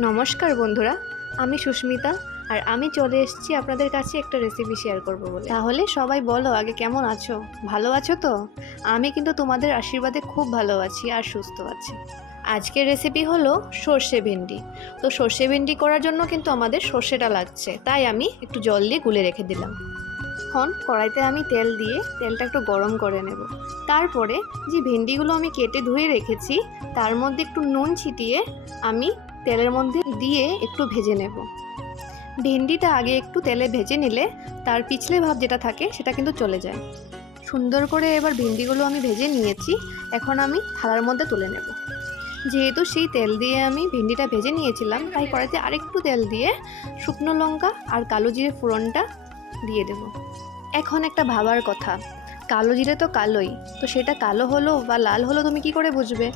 নমস্কার বন্ধুরা, আমি সুস্মিতা আর আমি চলে এসেছি আপনাদের কাছে একটা রেসিপি শেয়ার করব বলে। তাহলে সবাই বলো আগে কেমন আছো? ভালো আছো তো? আমি কিন্তু তোমাদের আশীর্বাদে খুব ভালো আছি আর সুস্থ আছি। আজকের রেসিপি হলো সর্ষে ভেন্ডি। তো সর্ষে ভেন্ডি করার জন্য কিন্তু আমাদের সর্ষেটা লাগছে, তাই আমি একটু জল দিয়ে গুলে রেখে দিলাম। এখন কড়াইতে আমি তেল দিয়ে তেলটা একটু গরম করে নেব। তারপরে যে ভেন্ডিগুলো আমি কেটে ধুয়ে রেখেছি তার মধ্যে একটু নুন ছিটিয়ে আমি তেলের মধ্যে দিয়ে একটু ভেজে নেব। ভেন্ডিটা আগে একটু তেলে ভেজে নিলে তার পিছলে ভাব যেটা থাকে সেটা কিন্তু চলে যায়। সুন্দর করে এবার ভেন্ডিগুলো আমি ভেজে নিয়েছি, এখন আমি থালার মধ্যে তুলে নেব। যেহেতু সেই তেল দিয়ে আমি ভেন্ডিটা ভেজে নিয়েছিলাম, তাই কড়াইতে আরেকটু তেল দিয়ে শুকনো লঙ্কা আর কালো জিরে ফোড়নটা দিয়ে দেব। এখন একটা ভাবার কথা, কালো জিরে তো কালোই, তো সেটা কালো হলো বা লাল হলো তুমি কি করে বুঝবে?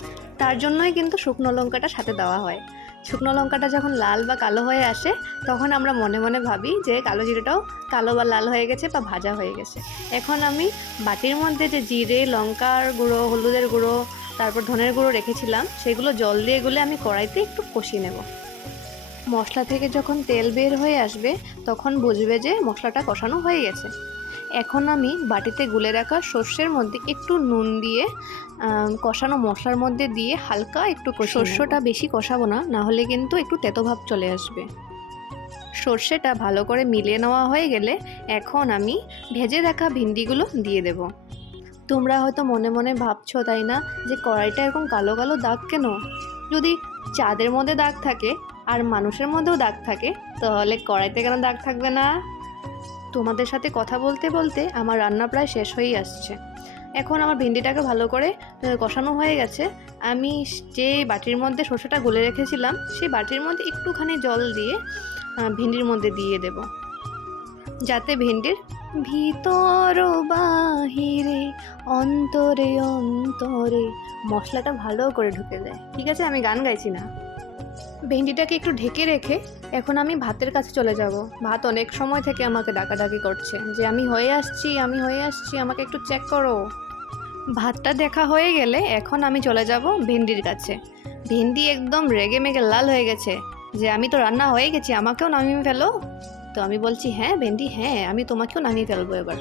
তার জন্যই কিন্তু শুকনো লঙ্কাটা সাথে দেওয়া হয়। শুকনো লঙ্কাটা যখন লাল বা কালো হয়ে আসে তখন আমরা মনে মনে ভাবি যে কালো জিরেটাও কালো বা লাল হয়ে গেছে বা ভাজা হয়ে গেছে। এখন আমি বাটির মধ্যে যে জিরে, লঙ্কার গুঁড়ো, হলুদের গুঁড়ো, তারপর ধনের গুঁড়ো রেখেছিলাম সেগুলো জল দিয়ে গুলে আমি কড়াইতে একটু কষিয়ে নেব। মশলা থেকে যখন তেল বের হয়ে আসবে তখন বুঝবে যে মশলাটা কষানো হয়ে গেছে। এখন আমি বাটিতে গুলে রাখা সর্ষের মধ্যে একটু নুন দিয়ে কষানো মশলার মধ্যে দিয়ে হালকা একটু সর্ষেটা বেশি কষাবো না, নাহলে কিন্তু একটু তেতো ভাব চলে আসবে। সর্ষেটা ভালো করে মিলিয়ে নেওয়া হয়ে গেলে এখন আমি ভেজে রাখা ভিন্ডিগুলো দিয়ে দেব। তোমরা হয়তো মনে মনে ভাবছো তাই না, যে কড়াইটা এরকম কালো কালো দাগ কেন? যদি চাঁদের মধ্যে দাগ থাকে আর মানুষের মধ্যেও দাগ থাকে তাহলে কড়াইতে কেন দাগ থাকবে না? তোমাদের সাথে কথা বলতে বলতে আমার রান্না প্রায় শেষ হয়েই আসছে। এখন আমার ভিন্ডিটাকে ভালো করে কষানো হয়ে গেছে। আমি যে বাটির মধ্যে সর্ষেটা গুলে রেখেছিলাম সেই বাটির মধ্যে একটুখানি জল দিয়ে ভিন্ডির মধ্যে দিয়ে দেব, যাতে ভিন্ডির ভিতর বাহিরে অন্তরে অন্তরে মশলাটা ভালো করে ঢুকে যায়। ঠিক আছে, আমি গান গাইছি না। ভেন্ডিটাকে একটু ঢেকে রেখে এখন আমি ভাতের কাছে চলে যাব। ভাত অনেক সময় থেকে আমাকে ডাকাডাকি করছে যে আমি হয়ে আসছি, আমাকে একটু চেক করো। ভাতটা দেখা হয়ে গেলে এখন আমি চলে যাব ভেন্ডির কাছে। ভেন্ডি একদম রেগে মেগে লাল হয়ে গেছে যে আমি তো রান্না হয়ে গেছি, আমাকেও নামিয়ে ফেলো। তো আমি বলছি, হ্যাঁ ভেন্ডি, হ্যাঁ আমি তোমাকেও নামিয়ে ফেলবো এবার।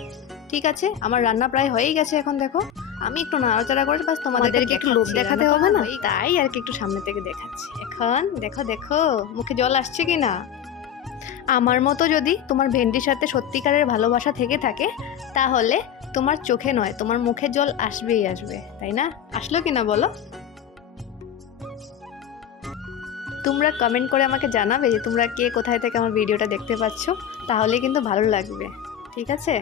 ঠিক আছে, আমার রান্না প্রায় হয়েই গেছে। এখন দেখো আমি একটু নাড়াচাড়া করে বাস তোমাদেরকে একটু লোভ দেখাতে হবে না, তাই আর কি একটু সামনে থেকে দেখাচ্ছি। এখন দেখো দেখো মুখে জল আসছে কি না। আমার মতো যদি তোমার ভেন্ডির সাথে সত্যিকারের ভালোবাসা থেকে থাকে তাহলে তোমার চোখে নয় তোমার মুখে জল আসবেই আসবে, তাই না? আসলো কি না বলো? তোমরা কমেন্ট করে আমাকে জানাবে যে তোমরা কে কোথায় থেকে আমার ভিডিওটা দেখতে পাচ্ছ, তাহলে কিন্তু ভালো লাগবে। ঠিক আছে,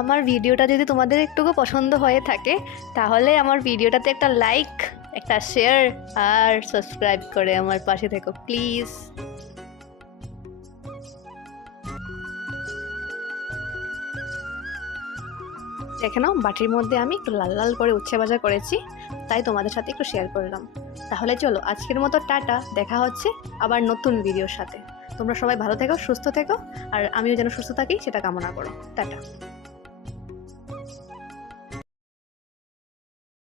আমার ভিডিওটা যদি তোমাদের একটুকু পছন্দ হয়ে থাকে তাহলে আমার ভিডিওটাতে একটা লাইক, একটা শেয়ার আর সাবস্ক্রাইব করে আমার পাশে থেকো প্লিজ। দেখে নাও বাটির মধ্যে আমি একটু লাল লাল করে উচ্ছে ভাজা করেছি, তাই তোমাদের সাথে একটু শেয়ার করলাম। তাহলে চলো আজকের মতো টাটা, দেখা হচ্ছে আবার নতুন ভিডিওর সাথে। তোমরা সবাই ভালো থেকো, সুস্থ থেকো, আর আমিও যেন সুস্থ থাকি সেটা কামনা করো। টাটা।